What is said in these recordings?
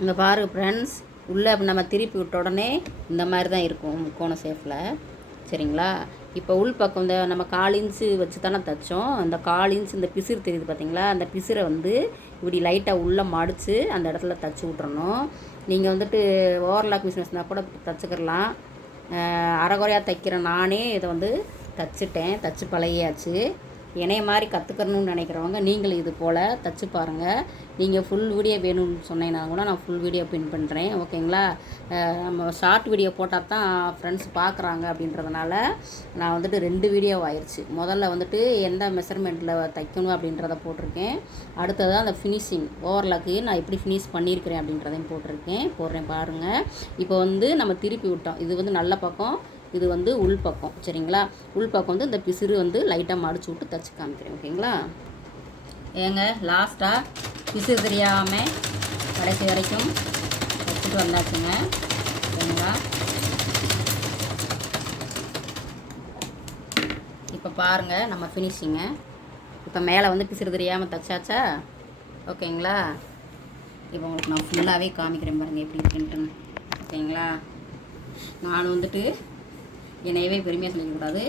இங்கே பாருங்கள் ஃப்ரெண்ட்ஸ், உள்ளே நம்ம திருப்பி விட்ட உடனே இந்த மாதிரி தான் இருக்கும் முக்கோண ஷேப்பில். சரிங்களா? இப்போ உள் பக்கம் இந்த நம்ம 1/4 இன்ச்சு வச்சு தானே தைச்சோம். அந்த 1/4 இன்ச் இந்த பிசிறு தெரியுது பார்த்தீங்களா? அந்த பிசிறை வந்து இப்படி லைட்டாக உள்ளே மடித்து அந்த இடத்துல தைச்சி விட்றணும். நீங்கள் வந்துட்டு ஓவர்லாக் மிஷின் வச்சுருந்தா கூட தைச்சிக்கிறலாம். அரைகுறையாக தைக்கிற நானே இதை வந்து தைச்சிட்டேன், தைச்சி பழகியாச்சு. என்னைய மாதிரி கற்றுக்கணுன்னு நினைக்கிறவங்க நீங்களும் இது போல் தைச்சி பாருங்கள். நீங்கள் ஃபுல் வீடியோ வேணும்னு சொன்னீங்கன்னா கூட நான் ஃபுல் வீடியோ பின் பண்ணுறேன். ஓகேங்களா? நம்ம ஷார்ட் வீடியோ போட்டால் தான் ஃப்ரெண்ட்ஸ் பார்க்குறாங்க அப்படின்றதுனால நான் வந்துட்டு 2 வீடியோ ஆயிடுச்சு. முதல்ல வந்துட்டு எந்த மெஷர்மெண்ட்டில் தைக்கணும் அப்படின்றத போட்டிருக்கேன். அடுத்ததாக அந்த ஃபினிஷிங் ஓவர்லாக்கு நான் எப்படி ஃபினிஷ் பண்ணியிருக்கிறேன் அப்படின்றதையும் போடுறேன் பாருங்கள். இப்போ வந்து நம்ம திருப்பி விட்டோம். இது வந்து நல்ல பக்கம், இது வந்து உள் பக்கம். சரிங்களா? உள் பக்கம் வந்து இந்த பிசிறு வந்து லைட்டாக மடிச்சு விட்டு தைச்சி காமிக்கிறேன். ஓகேங்களா? ஏங்க லாஸ்ட்டாக பிசிறு தெரியாமல் கடைசி வரைக்கும் தைச்சிட்டு வந்தாச்சுங்க. ஓகேங்களா? இப்போ பாருங்கள் நம்ம ஃபினிஷிங்க. இப்போ மேலே வந்து பிசிறு தெரியாமல் தைச்சாச்சா? ஓகேங்களா? இப்போ உங்களுக்கு நான் ஃபுல்லாகவே காமிக்கிறேன் பாருங்கள் எப்படி இருக்குன்ட்டு. ஓகேங்களா? நான் வந்துட்டு என்னையவே பெருமையாக சொல்லிக்கக்கூடாது.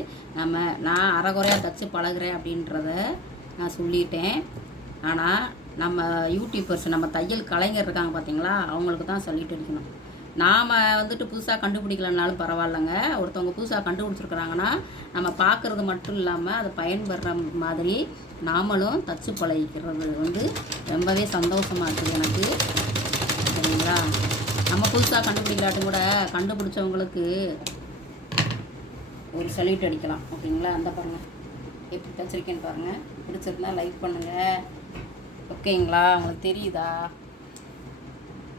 நான் அரைகுறையாக தைச்சி பழகுறேன் அப்படின்றத நான் சொல்லிட்டேன். ஆனால் நம்ம யூடியூபர்ஸ், நம்ம தையல் கலைஞர் இருக்காங்க பார்த்தீங்களா, அவங்களுக்கு தான் சொல்லிட்டு இருக்கணும். நாம் வந்துட்டு புதுசாக கண்டுபிடிக்கலனாலும் பரவாயில்லைங்க. ஒருத்தவங்க புதுசாக கண்டுபிடிச்சிருக்கிறாங்கன்னா நம்ம பார்க்குறது மட்டும் இல்லாமல் அதை பயன்படுற மாதிரி நாமளும் தைச்சி பழகிக்கிறது வந்து ரொம்பவே சந்தோஷமாக இருக்குது எனக்கு. சரிங்களா? நம்ம புதுசாக கண்டுபிடிக்கலாட்டும் கூட கண்டுபிடிச்சவங்களுக்கு ஒரு சல்யூட் அடிக்கலாம். ஓகேங்களா? அந்த பாருங்கள் எப்படி தைச்சிருக்கேன்னு பாருங்கள். பிடிச்சிருந்தா லைக் பண்ணுங்கள். ஓகேங்களா? உங்களுக்கு தெரியுதா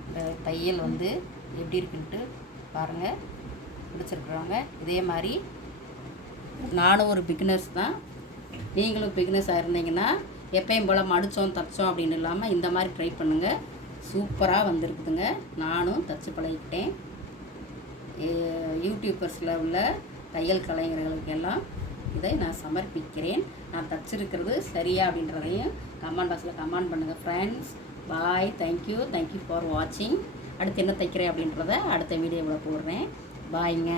இந்த தையல் வந்து எப்படி இருக்குன்ட்டு பாருங்கள். பிடிச்சிருக்குறவங்க இதே மாதிரி, நானும் ஒரு பிகினர்ஸ் தான், நீங்களும் பிகினர்ஸாக இருந்தீங்கன்னா எப்பயும் போல் மடித்தோம் தைச்சோம் அப்படின்னு இல்லாமல் இந்த மாதிரி ட்ரை பண்ணுங்கள். சூப்பராக வந்திருக்குதுங்க. நானும் தைச்சி பழகிக்கிட்டேன். யூடியூபர்ஸில் உள்ள தையல் கலைஞர்களுக்கெல்லாம் இதை நான் சமர்ப்பிக்கிறேன். நான் தைச்சிருக்கிறது சரியா அப்படின்றதையும் கமெண்ட் பாக்ஸில் கமெண்ட் பண்ணுங்கள் ஃப்ரெண்ட்ஸ். பாய். தேங்க்யூ ஃபார் வாட்சிங். அடுத்து என்ன தைக்கிறேன் அப்படின்றத அடுத்த வீடியோவில் போடுறேன். பாய்ங்க.